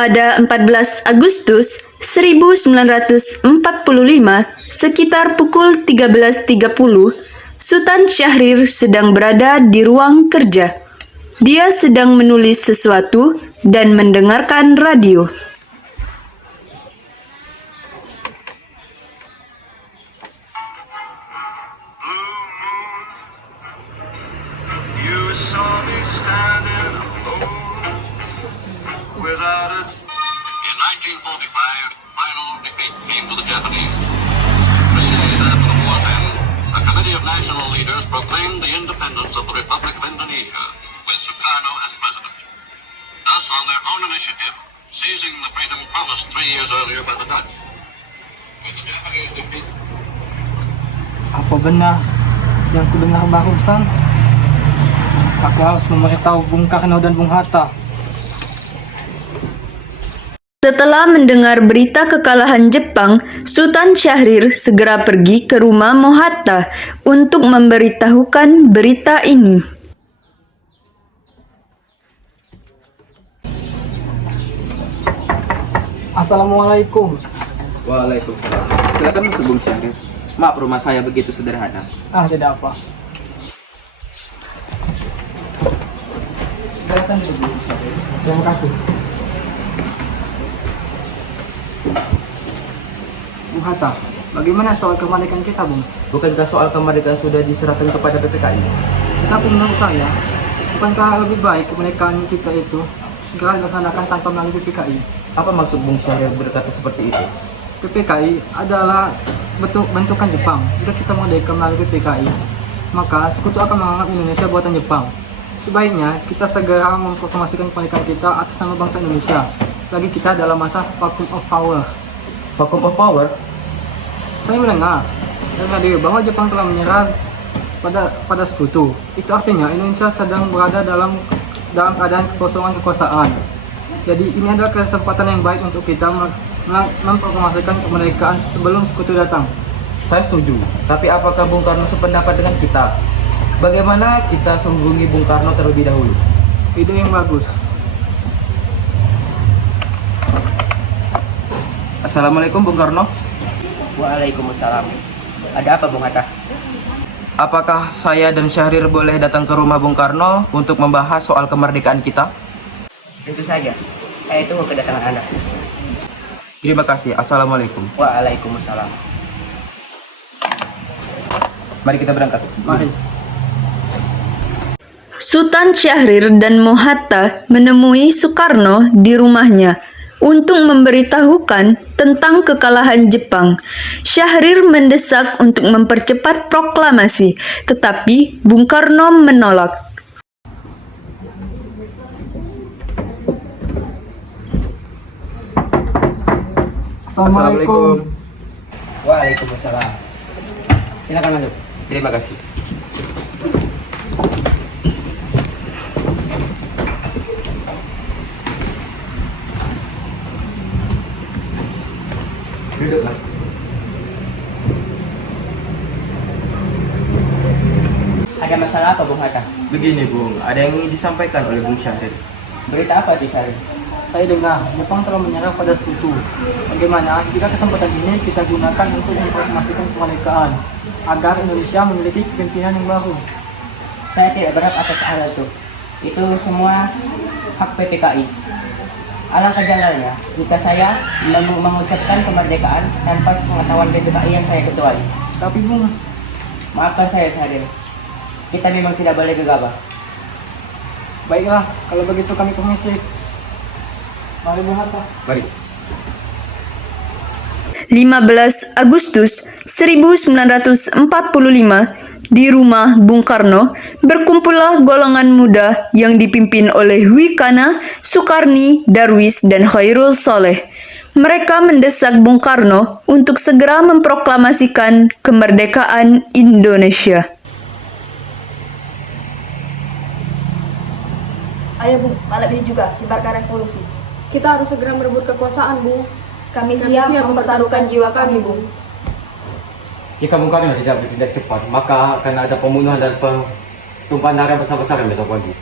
Pada 14 Agustus 1945, sekitar pukul 13.30, Sultan Syahrir sedang berada di ruang kerja. Dia sedang menulis sesuatu dan mendengarkan radio. You saw me standing alone without a... In 1945, final defeat came to the Japanese. 3 days after the war's end, a committee of national leaders proclaimed the independence of the Republic of Indonesia, with Sukarno as president. Thus, on their own initiative, seizing the freedom promised 3 years earlier by the Dutch. With the Japanese defeat... Apa benar yang kudengar barusan? Aku harus memberitahu Bung Karno dan Bung Hatta. Setelah mendengar berita kekalahan Jepang, Sultan Syahrir segera pergi ke rumah Mohatta untuk memberitahukan berita ini. Assalamualaikum. Waalaikumsalam. Silakan masuk Bung Syahrir. Maaf, rumah saya begitu sederhana. Tidak apa. Silakan duduk Bung Syahrir. Terima kasih. Bung Hatta, bagaimana soal kemerdekaan kita, Bung? Bukankah soal kemerdekaan sudah diserahkan kepada PPKI? Tapi menurut saya, bukankah lebih baik kemerdekaan kita itu segera dilaksanakan tanpa melalui PPKI? Apa maksud Bung Syahrir berkata seperti itu? PPKI adalah bentukan Jepang. Jika kita merdeka melalui PPKI, maka sekutu akan menganggap Indonesia buatan Jepang. Sebaiknya kita segera memproklamasikan kemerdekaan kita atas nama bangsa Indonesia, selagi kita dalam masa vacuum of power. Vacuum of power? Saya mendengar dari radio bahwa Jepang telah menyerah pada sekutu. Itu artinya Indonesia sedang berada dalam keadaan kekosongan kekuasaan. Jadi ini adalah kesempatan yang baik untuk kita memproklamasikan kemerdekaan sebelum sekutu datang. Saya setuju. Tapi apakah Bung Karno sependapat dengan kita? Bagaimana kita menghubungi Bung Karno terlebih dahulu? Ide yang bagus. Assalamualaikum Bung Karno. Waalaikumsalam. Ada apa Bung Hatta? Apakah saya dan Syahrir boleh datang ke rumah Bung Karno untuk membahas soal kemerdekaan kita? Tentu saja. Saya tunggu kedatangan Anda. Terima kasih. Assalamualaikum. Waalaikumsalam. Mari kita berangkat. Mari. Sultan Syahrir dan Mohatta menemui Sukarno di rumahnya untuk memberitahukan tentang kekalahan Jepang. Syahrir mendesak untuk mempercepat proklamasi, tetapi Bung Karno menolak. Assalamualaikum. Waalaikumsalam. Silakan masuk. Terima kasih. Duduklah. Ada masalah apa Bung Hatta? Begini Bung, ada yang ingin disampaikan oleh Bung Syahrir. Berita apa di Syahrir? Saya dengar Jepang telah menyerah pada sekutu. Bagaimana jika kesempatan ini kita gunakan untuk memproklamasikan kemerdekaan agar Indonesia memiliki kepemimpinan yang baru? Saya tidak berhak atas hal itu. Itu semua hak PPKI. Alangkah janggalnya jika saya mengucapkan kemerdekaan tanpa pengetahuan PPKI yang saya ketuai. Tapi Bung, Maafkan saya Syahrir. Kita memang tidak boleh gegabah. baiklah kalau begitu kami permisi. Mari Bung Hatta. Mari. 15 Agustus 1945, di rumah Bung Karno, berkumpullah golongan muda yang dipimpin oleh Wikana, Sukarni, Darwis, dan Khairul Soleh. Mereka mendesak Bung Karno untuk segera memproklamasikan kemerdekaan Indonesia. Ayo Bu, malam ini juga kibarkan revolusi. Kita harus segera merebut kekuasaan, Bu. Kami siap mempertaruhkan jiwa kami, Bu. Jika Bung Karno tidak bertindak cepat, maka akan ada pembunuhan dan tumpahan darah besar-besaran besok pagi.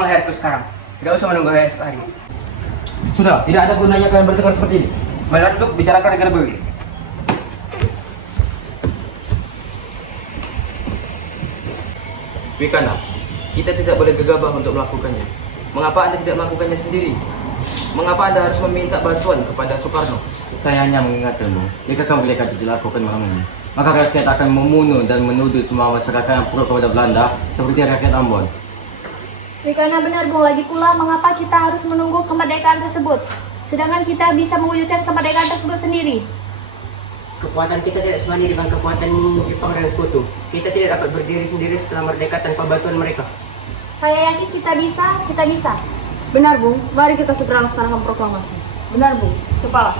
Potong leherku sekarang. Tidak usah menunggu esok hari. Sudah, tidak ada gunanya kalian bertengkar seperti ini. Marilah duduk, bicarakan dengan baik. Wikana, kita tidak boleh gegabah untuk melakukannya. Mengapa Anda tidak melakukannya sendiri? Mengapa Anda harus meminta bantuan kepada Soekarno? Saya hanya mengingatkanmu, jika kamu mereka dilakukan malam ini, maka rakyat akan membunuh dan menuduh semua masyarakat yang pro kepada Belanda seperti rakyat Ambon. Karena benar Bung, lagi pula mengapa kita harus menunggu kemerdekaan tersebut? Sedangkan kita bisa mewujudkan kemerdekaan tersebut sendiri. Kekuatan kita tidak sebanding dengan kekuatan Jepang dan sekutu. Kita tidak dapat berdiri sendiri setelah merdeka tanpa bantuan mereka. Saya yakin kita bisa. Benar Bung, mari kita segera laksanakan proklamasi. Benar, Bung. Cobalah.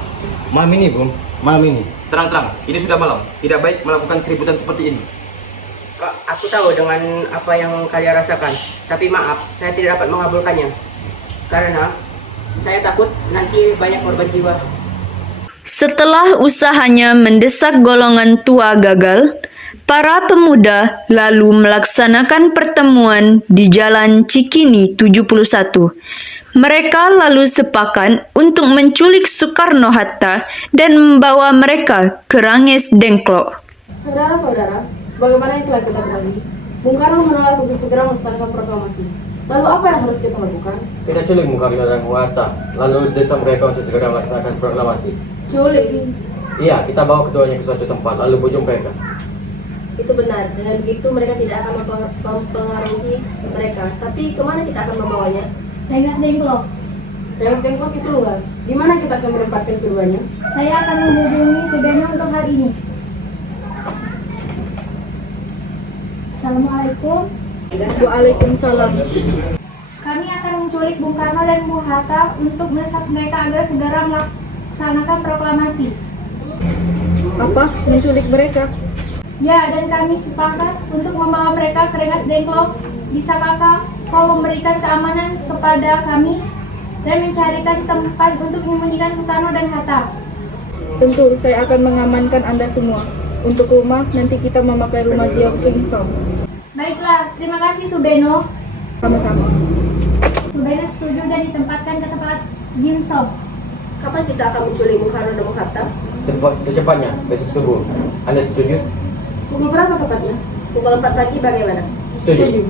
Malam ini, Bung. Malam ini. Terang-terang, ini sudah malam. Tidak baik melakukan keributan seperti ini. Kak, aku tahu dengan apa yang kalian rasakan. Tapi maaf, saya tidak dapat mengabulkannya. Karena saya takut nanti banyak korban jiwa. Setelah usahanya mendesak golongan tua gagal, para pemuda lalu melaksanakan pertemuan di Jalan Cikini 71. Mereka lalu sepakat untuk menculik Soekarno-Hatta dan membawa mereka ke Ranges Dengklok. Saudara-saudara, bagaimana yang telah kita ketahui? Bung Karno menolak untuk segera melaksanakan proklamasi. Lalu apa yang harus kita lakukan? Kita culik Bung Karno dan Bung Hatta, lalu desa mereka untuk segera melaksanakan proklamasi. Culik. Iya, kita bawa keduanya ke suatu tempat, lalu bujuk mereka. Itu benar. Dengan begitu mereka tidak akan mempengaruhi mereka. Tapi kemana kita akan membawanya? Rengas Dengklok. Rengas Dengklok itu luas. Di mana kita akan menempatkan keduanya? Saya akan menghubungi Subeno untuk hal ini. Assalamualaikum. Waalaikumsalam. Kami akan menculik Bung Karno dan Bung Hatta untuk mendesak mereka agar segera melaksanakan proklamasi. Apa? Menculik mereka? Ya, dan kami sepakat untuk membawa mereka ke Rengas Dengklok. Bisa kakak kau memberikan keamanan kepada kami dan mencarikan tempat untuk menyembunyikan Soekarno dan Hatta? Tentu, saya akan mengamankan Anda semua. Untuk rumah, nanti kita memakai rumah Jiao King Som. Baiklah, terima kasih Subeno. Sama-sama. Subeno setuju dan ditempatkan ke tempat Ginsom. Kapan kita akan menculik Bung Karno dan Bung Hatta? Secepatnya, besok subuh. Anda setuju? Pukul berapa tepatnya? Pukul 4 pagi bagaimana? Setuju.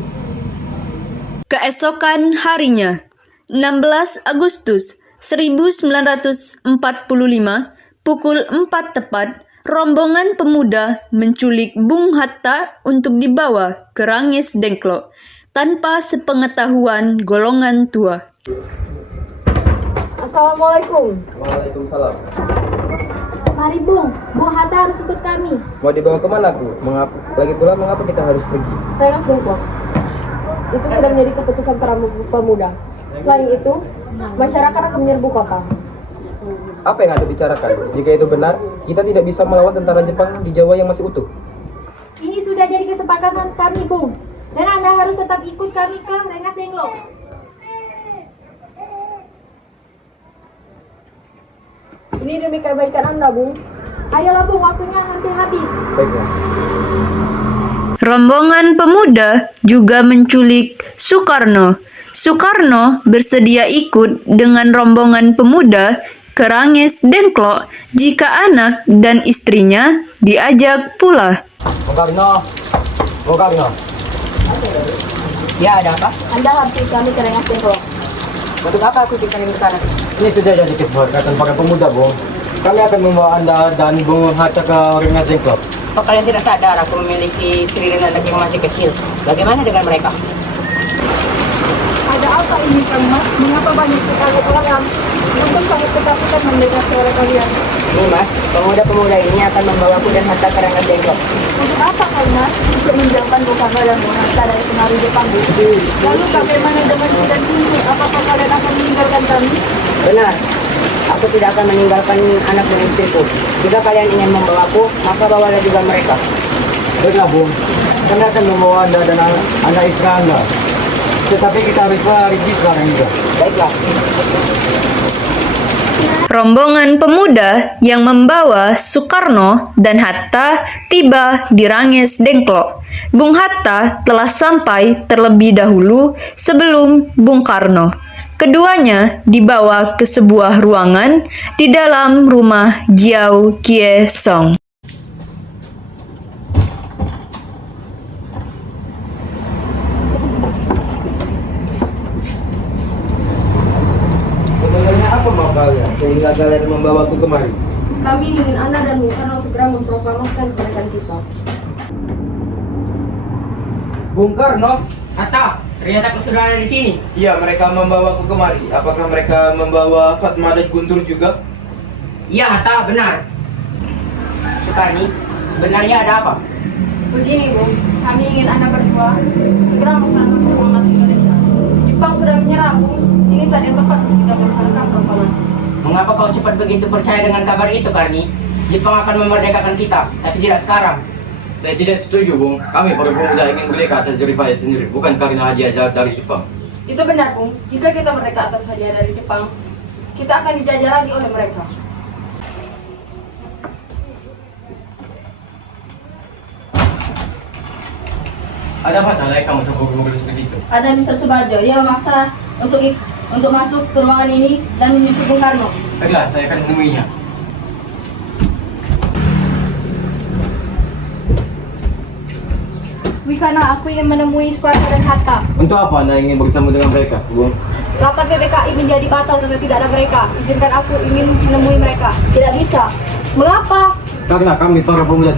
Keesokan harinya, 16 Agustus 1945, pukul 4 tepat, rombongan pemuda menculik Bung Hatta untuk dibawa ke Ranges Dengklok tanpa sepengetahuan golongan tua. Assalamualaikum. Waalaikumsalam. Mari Bung Hatta harus ikut kami. Mau dibawa kemana, Bu? Lagi pula mengapa kita harus pergi? Rengas Dengklok. Itu sudah menjadi keputusan para pemuda. Selain itu, masyarakat akan menyerbu kota. Apa yang Anda bicarakan? Jika itu benar, kita tidak bisa melawan tentara Jepang di Jawa yang masih utuh. Ini sudah jadi kesepakatan kami, Bung. Dan Anda harus tetap ikut kami ke Rengas Dengklok. Ini demi kebaikan Anda, Bung. Ayolah, Bung, waktunya hampir habis. Baiklah. Rombongan pemuda juga menculik Soekarno. Soekarno bersedia ikut dengan rombongan pemuda ke Ranges Dengklok jika anak dan istrinya diajak pula. Bung Karno. Bung Karno. Ya, ada apa? Anda harus ikut kami ke Rengas Dengklok. Untuk apa aku dikirim ke sana? Ini sudah jadi kesepakatan para pemuda, Bung. Kami akan membawa Anda dan Bung Hatta ke Rengas Dengklok. Apa kalian tidak sadar aku memiliki istri dan anak yang masih kecil? Bagaimana dengan mereka? Ada apa ini, Kang Mas? Mengapa banyak sekali orang yang untuk sangat ketakutan mendengar suara kalian? Ini Mas, pemuda-pemuda ini akan membawaku dan Hatta ke Rengas Dengklok. Untuk apa, Kang Mas? Untuk menjauhkan Bung Karno dan Bung Hatta dari pengaruh Jepang. Lalu bagaimana dengan kita sini? Apakah kalian akan meninggalkan kami? Benar, aku tidak akan meninggalkan anak dan istriku. Jika kalian ingin membawaku, maka bawalah juga mereka. Baiklah, Bung. Kami akan membawa Anda dan anak istri Anda. Tetapi kita harus pergi sekarang juga. Baiklah. Rombongan pemuda yang membawa Soekarno dan Hatta tiba di Ranges Dengklok. Bung Hatta telah sampai terlebih dahulu sebelum Bung Karno. Keduanya dibawa ke sebuah ruangan di dalam rumah Jiao Kie Song. Sebenarnya apa mau kalian sehingga kalian membawaku kemari? Kami ingin Anda dan Bung Karno segera memproklamaskan kemerdekaan kita. Bung Karno? Hatta, ternyata kau sudah ada di sini. Iya, mereka membawaku kemari. Apakah mereka membawa Fatma dan Guntur juga? Iya Hatta, benar. Soekarni, sebenarnya ada apa? Begini Bu, kami ingin Anda berdua segera memproklamasi Indonesia. Jepang sudah menyerah Bu, ini saat yang tepat untuk kita melaksanakan proklamasi. Mengapa kau cepat begitu percaya dengan kabar itu, Karni? Jepang akan memerdekakan kita, tapi tidak sekarang. Saya tidak setuju, Bung. Kami para pemuda ingin merdeka atas diri saya sendiri, bukan karena hadiah dari Jepang. Itu benar Bu, jika kita merdeka atas hadiah dari Jepang, kita akan dijajah lagi oleh mereka. Ada apa salah kamu terburu-buru seperti itu? Ada Mr. Subarjo, dia memaksa untuk masuk ke ruangan ini dan menyebut Bung Karno. Baiklah, saya akan menemuinya. Wisana, aku ingin menemui Soekarno dan Hatta. Untuk apa Anda ingin bertemu dengan mereka, Bung? Rapat PPKI menjadi batal karena tidak ada mereka. Izinkan aku ingin menemui mereka. Tidak bisa. Mengapa? Karena kami para pemuda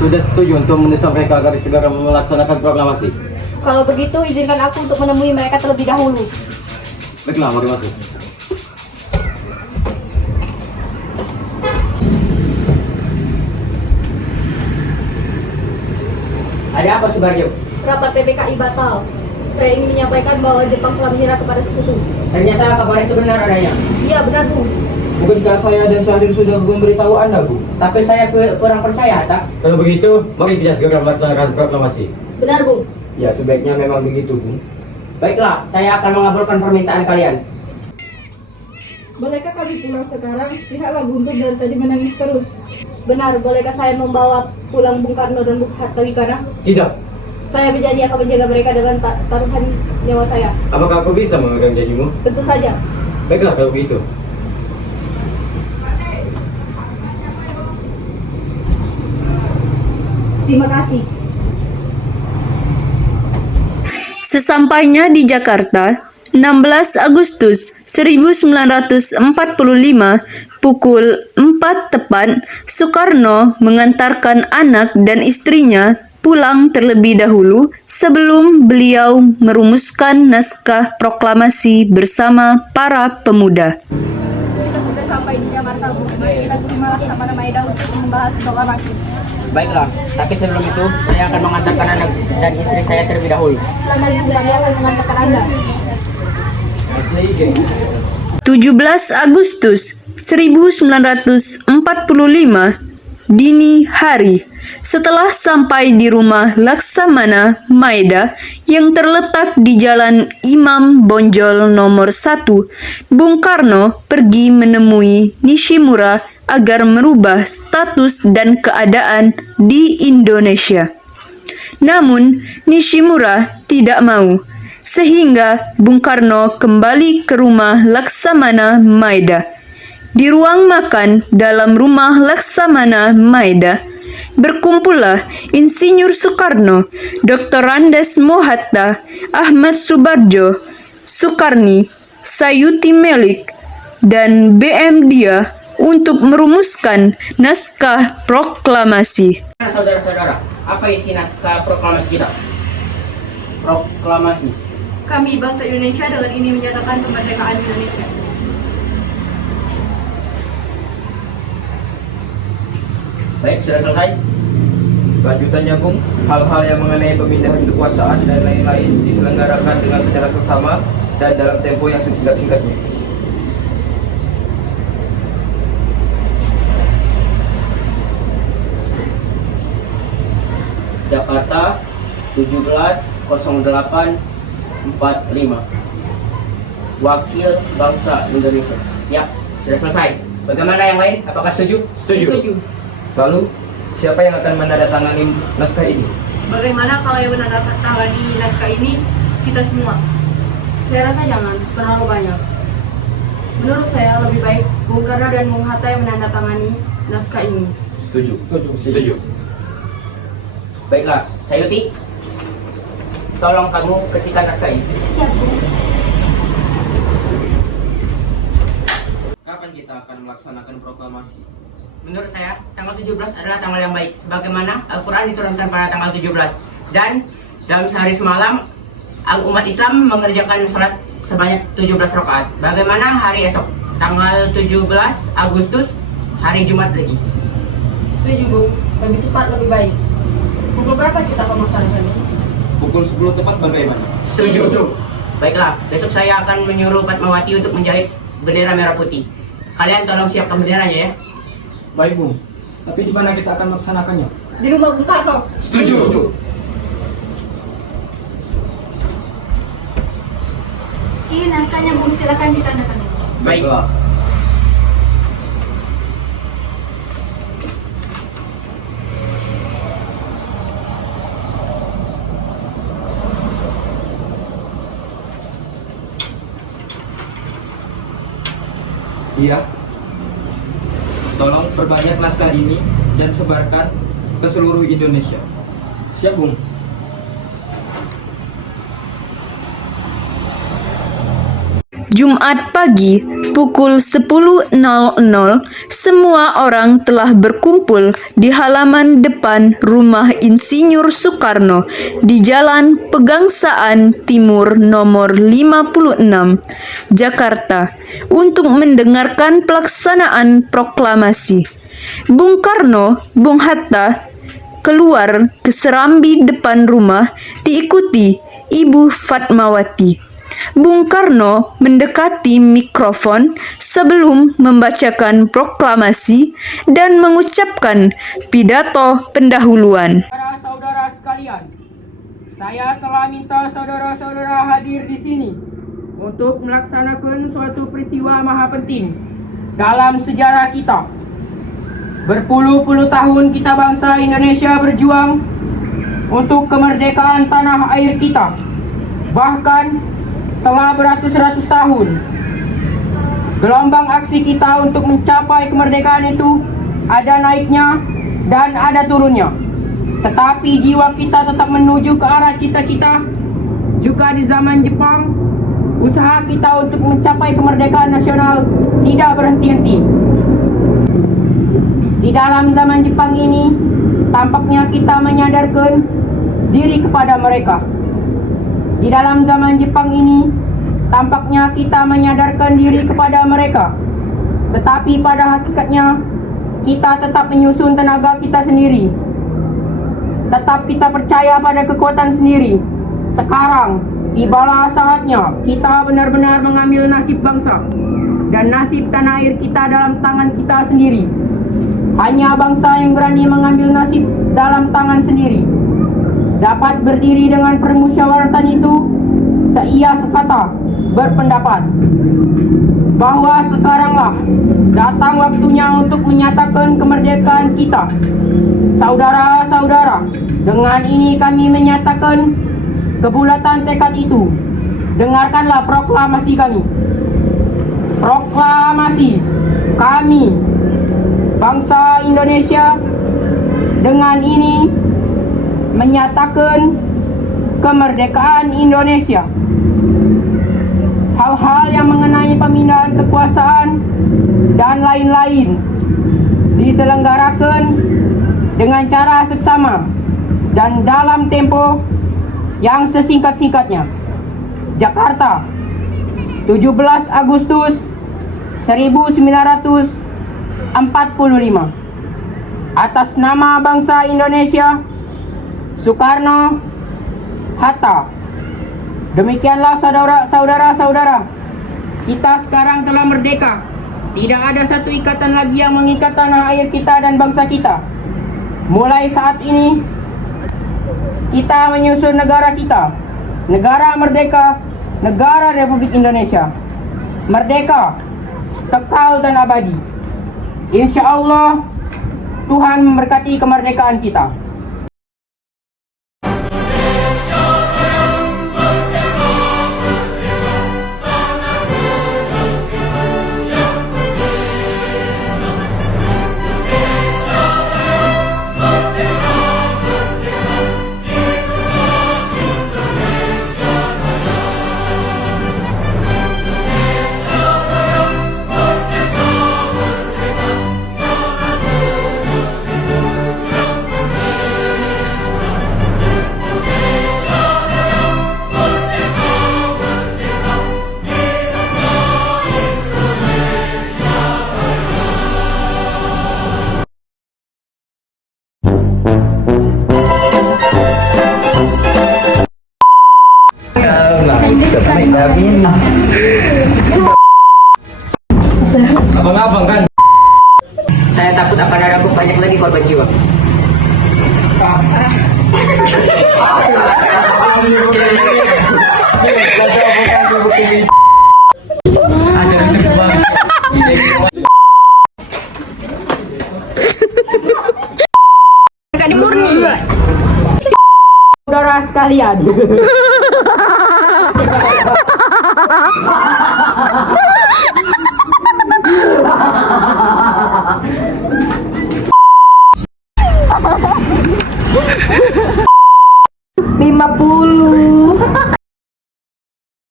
sudah setuju untuk mendesak mereka agar segera melaksanakan proklamasi. Kalau begitu, izinkan aku untuk menemui mereka terlebih dahulu. Baiklah, mari masuk. Ada apa, Subarjo? Rapat PPKI batal. Saya ingin menyampaikan bahwa Jepang telah menyerah kepada sekutu. Ternyata kabar itu benar adanya. Iya, benar Bu. Bukankah saya dan Syahrir sudah memberitahu Anda, Bu? Tapi saya kurang percaya, Hatta. Kalau begitu, mari kita segera melaksanakan proklamasi. Benar Bu. Ya, sebaiknya memang begitu, Bu. Baiklah, saya akan mengabulkan permintaan kalian. Bolehkah kami pulang sekarang? Lihatlah Guntur dari tadi menangis terus. Benar, bolehkah saya membawa pulang Bung Karno dan Bung Hatta Wikana? Tidak. Saya berjanji akan menjaga mereka dengan taruhan nyawa saya. Apakah aku bisa memegang janjimu? Tentu saja. Baiklah, kalau begitu. Terima kasih. Sesampainya di Jakarta, 16 Agustus 1945, pukul 4 tepat, Soekarno mengantarkan anak dan istrinya pulang terlebih dahulu sebelum beliau merumuskan naskah proklamasi bersama para pemuda. Kita sudah sampai di Jakarta, Bu. Mari kita terima Laksamana Maeda untuk membahas proklamasi. Baiklah, tapi sebelum itu, saya akan mengantarkan anak dan istri saya terlebih dahulu. Selamat saya akan mengantarkan Anda. 17 Agustus 1945, dini hari, setelah sampai di rumah Laksamana Maeda yang terletak di Jalan Imam Bonjol nomor 1, Bung Karno pergi menemui Nishimura agar merubah status dan keadaan di Indonesia. Namun, Nishimura tidak mau, sehingga Bung Karno kembali ke rumah Laksamana Maeda. Di ruang makan dalam rumah Laksamana Maeda, berkumpullah Insinyur Soekarno, Dr. Andes Mohatta, Ahmad Subarjo, Soekarni, Sayuti Melik, dan BM Dia untuk merumuskan naskah proklamasi. Saudara-saudara, apa isi naskah proklamasi kita? Proklamasi. Kami bangsa Indonesia dengan ini menyatakan kemerdekaan Indonesia. Baik, sudah selesai. Lanjutannya, Bung, hal-hal yang mengenai pemindahan kekuasaan dan lain-lain diselenggarakan dengan secara seksama dan dalam tempo yang sesingkat-singkatnya. Jakarta 17.08.45. Wakil Bangsa Indonesia. Ya, Sudah selesai. Bagaimana yang lain? Apakah setuju? Setuju. Lalu, siapa yang akan menandatangani naskah ini? Bagaimana kalau yang menandatangani naskah ini kita semua? Saya rasa jangan terlalu banyak. Menurut saya lebih baik Bung Karno dan Bung Hatta yang menandatangani naskah ini. Setuju. Baiklah, Sayuti. Tolong kamu ketikkan naskah ini. Siap, Bu. Kapan kita akan melaksanakan proklamasi? Menurut saya, tanggal 17 adalah tanggal yang baik. Sebagaimana Al-Quran diturunkan pada tanggal 17. Dan dalam sehari semalam, umat Islam mengerjakan salat sebanyak 17 rakaat. Bagaimana hari esok? Tanggal 17 Agustus, hari Jumat lagi. Setuju, Bung. Lebih cepat, lebih baik. Pukul berapa kita akan melaksanakan? Pukul 10 tepat bagaimana? Setuju. Baiklah, besok saya akan menyuruh Fatmawati untuk menjahit bendera merah putih. Kalian tolong siapkan benderanya ya. Baik, Bung. Tapi di mana kita akan melaksanakannya? Di rumah Bung Karno. Setuju. Ini naskahnya, Bung. Silakan ditandatangani. Baiklah. Iya. Tolong perbanyak naskah ini dan sebarkan ke seluruh Indonesia. Siap, Bung. Jumat pagi pukul 10.00, semua orang telah berkumpul di halaman depan rumah Insinyur Soekarno di Jalan Pegangsaan Timur nomor 56, Jakarta, untuk mendengarkan pelaksanaan proklamasi. Bung Karno, Bung Hatta keluar ke serambi depan rumah diikuti Ibu Fatmawati. Bung Karno mendekati mikrofon sebelum membacakan proklamasi dan mengucapkan pidato pendahuluan. Saudara-saudara sekalian, saya telah minta saudara-saudara hadir di sini untuk melaksanakan suatu peristiwa maha penting dalam sejarah kita. Berpuluh-puluh tahun kita bangsa Indonesia berjuang untuk kemerdekaan tanah air kita. Bahkan telah beratus-ratus tahun. Gelombang aksi kita untuk mencapai kemerdekaan itu ada naiknya dan ada turunnya. Tetapi jiwa kita tetap menuju ke arah cita-cita. Juga di zaman Jepang, usaha kita untuk mencapai kemerdekaan nasional tidak berhenti-henti. Di dalam zaman Jepang ini, tampaknya kita menyadarkan diri kepada mereka. Di dalam zaman Jepang ini, tampaknya kita menyadarkan diri kepada mereka. Tetapi pada hakikatnya, kita tetap menyusun tenaga kita sendiri. Tetap kita percaya pada kekuatan sendiri. Sekarang, tibalah saatnya kita benar-benar mengambil nasib bangsa dan nasib tanah air kita dalam tangan kita sendiri. Hanya bangsa yang berani mengambil nasib dalam tangan sendiri dapat berdiri dengan permusyawaratan itu seia sekata berpendapat bahwa sekaranglah datang waktunya untuk menyatakan kemerdekaan kita. Saudara-saudara, dengan ini kami menyatakan kebulatan tekad itu. Dengarkanlah proklamasi kami. Proklamasi kami, bangsa Indonesia, dengan ini menyatakan kemerdekaan Indonesia. Hal-hal yang mengenai pemindahan kekuasaan dan lain-lain diselenggarakan dengan cara seksama dan dalam tempo yang sesingkat-singkatnya. Jakarta, 17 Agustus 1945. Atas nama bangsa Indonesia, Soekarno, Hatta. Demikianlah saudara-saudara, kita sekarang telah merdeka. Tidak ada satu ikatan lagi yang mengikat tanah air kita dan bangsa kita. Mulai saat ini, kita menyusun negara kita. Negara merdeka, negara Republik Indonesia. Merdeka kekal dan abadi. Insya Allah Tuhan memberkati kemerdekaan kita. Abang-abang kan? Saya takut akan ada banyak lagi korban jiwa. Ada research banget. Saudara sekalian.